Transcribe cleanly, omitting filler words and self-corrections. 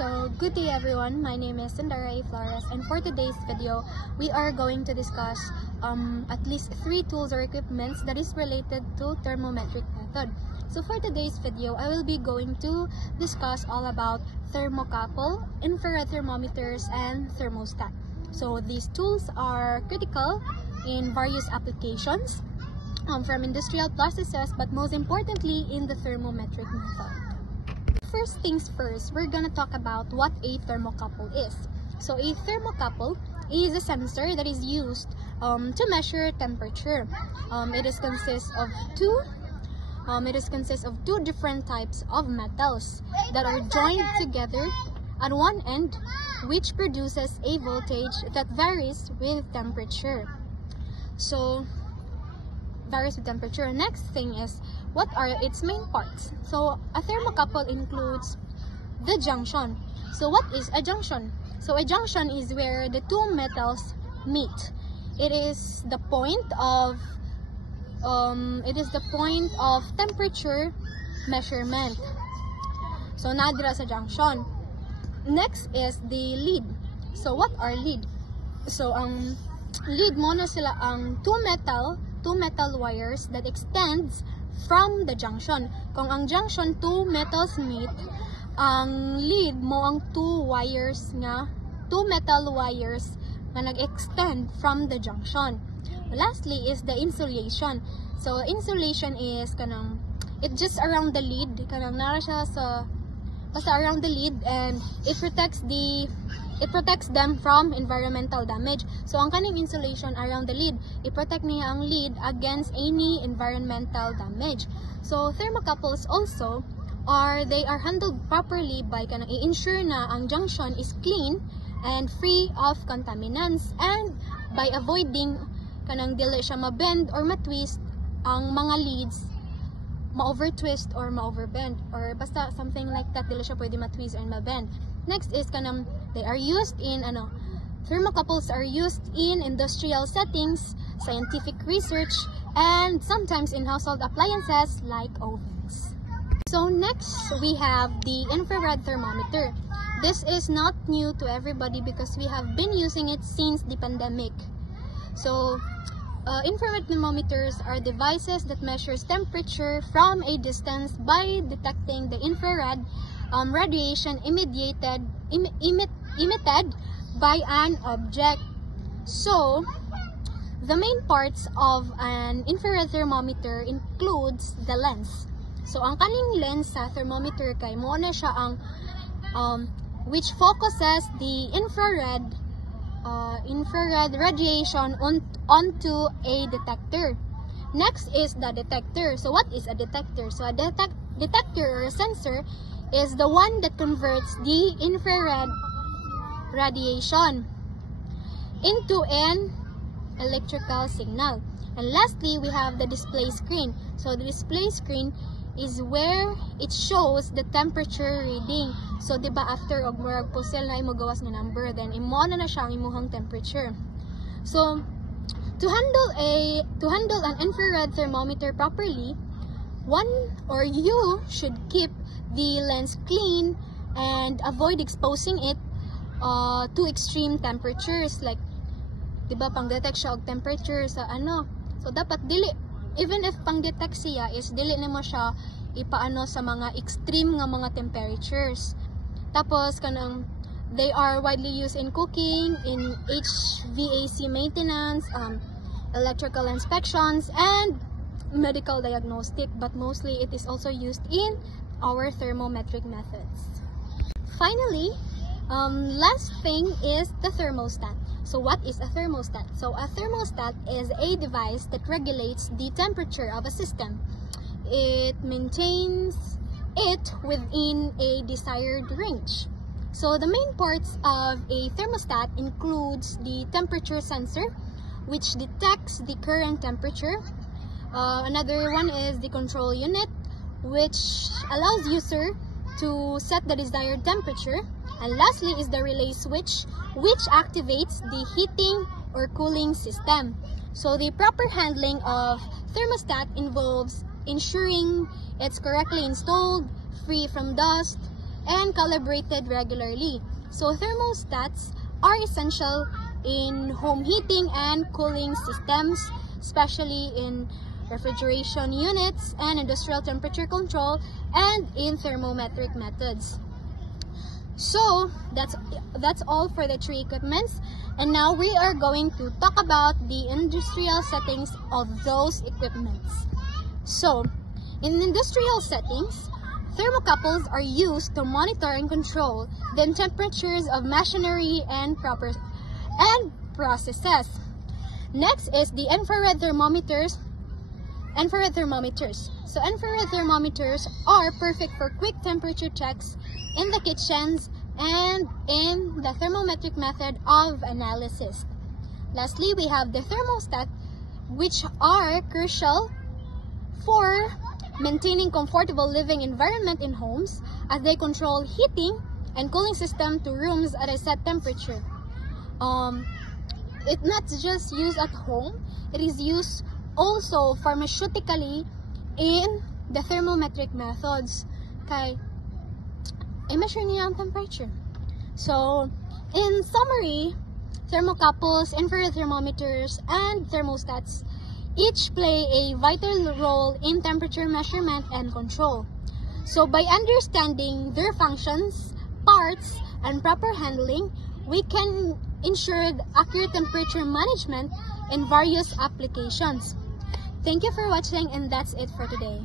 So, good day everyone, my name is Sandara A. Flores, and for today's video, we are going to discuss at least 3 tools or equipments that is related to thermometric method. So for today's video, I will be going to discuss all about thermocouple, infrared thermometers, and thermostat. So these tools are critical in various applications from industrial processes, but most importantly in the thermometric method. First things first, we're gonna talk about what a thermocouple is. So a thermocouple is a sensor that is used to measure temperature. It consists of two different types of metals that are joined together at one end, which produces a voltage that varies with temperature. Next thing is, what are its main parts? So a thermocouple includes the junction. So what is a junction? So a junction is where the two metals meet. It is the point of temperature measurement. So nadira sa junction. Next is the lead. So what are lead? So ang lead mo na sila ang two metal wires that extends from the junction. Kung ang junction two metals meet, ang lead mo ang two metal wires na nag-extend from the junction. Lastly is the insulation. So insulation is it just around the lead, nara siya sa basta around the lead, and it protects them from environmental damage. So ang kaning insulation around the lead, i-protect niya ang lead against any environmental damage. So thermocouples also they are handled properly by i-ensure na ang junction is clean and free of contaminants, and by avoiding dili siya ma-bend or ma-twist ang mga leads, ma-over-twist or ma-overbend, or basta something like that, dili siya pwede ma-twist and ma-bend. Next is they are used in thermocouples are used in industrial settings, scientific research, and sometimes in household appliances like ovens. So next we have the infrared thermometer. This is not new to everybody because we have been using it since the pandemic. So infrared thermometers are devices that measures temperature from a distance by detecting the infrared radiation emitted by an object. So the main parts of an infrared thermometer includes the lens. So ang kaning lens sa thermometer kay mo na siya ang which focuses the infrared radiation onto a detector. Next is the detector. So what is a detector? So a detector or a sensor is the one that converts the infrared radiation into an electrical signal. And lastly, we have the display screen. So the display screen is where it shows the temperature reading. So diba after og murag pusel na imo gawas nga number, then imo na siya ang imuhang temperature. So to handle an infrared thermometer properly, you should keep the lens clean and avoid exposing it to extreme temperatures, like diba pang-detect siya og temperature sa so dapat dili, even if pang-detect siya, is dili nimo siya ipaano sa mga extreme nga mga temperatures. Tapos they are widely used in cooking, in HVAC maintenance, electrical inspections, and medical diagnostic, but mostly it is also used in our thermometric methods. Finally, last thing is the thermostat. So what is a thermostat? So a thermostat is a device that regulates the temperature of a system. It maintains it within a desired range. So the main parts of a thermostat includes the temperature sensor, which detects the current temperature. Another one is the control unit, which allows user to set the desired temperature. And lastly is the relay switch, which activates the heating or cooling system. So the proper handling of thermostat involves ensuring it's correctly installed, free from dust, and calibrated regularly. So thermostats are essential in home heating and cooling systems, especially in refrigeration units and industrial temperature control, and in thermometric methods. So that's all for the three equipments, and now we are going to talk about the industrial settings of those equipments. So in industrial settings, thermocouples are used to monitor and control the temperatures of machinery and processes. Next is the infrared thermometers. So infrared thermometers are perfect for quick temperature checks in the kitchens and in the thermometric method of analysis. Lastly, we have the thermostat, which are crucial for maintaining comfortable living environment in homes, as they control heating and cooling system to rooms at a set temperature. It's not just used at home, it is used also pharmaceutically in the thermometric methods. Kay, i-measure niya ang temperature. So, in summary, thermocouples, infrared thermometers, and thermostats each play a vital role in temperature measurement and control. So, by understanding their functions, parts, and proper handling, we can ensure accurate temperature management in various applications. Thank you for watching, and that's it for today.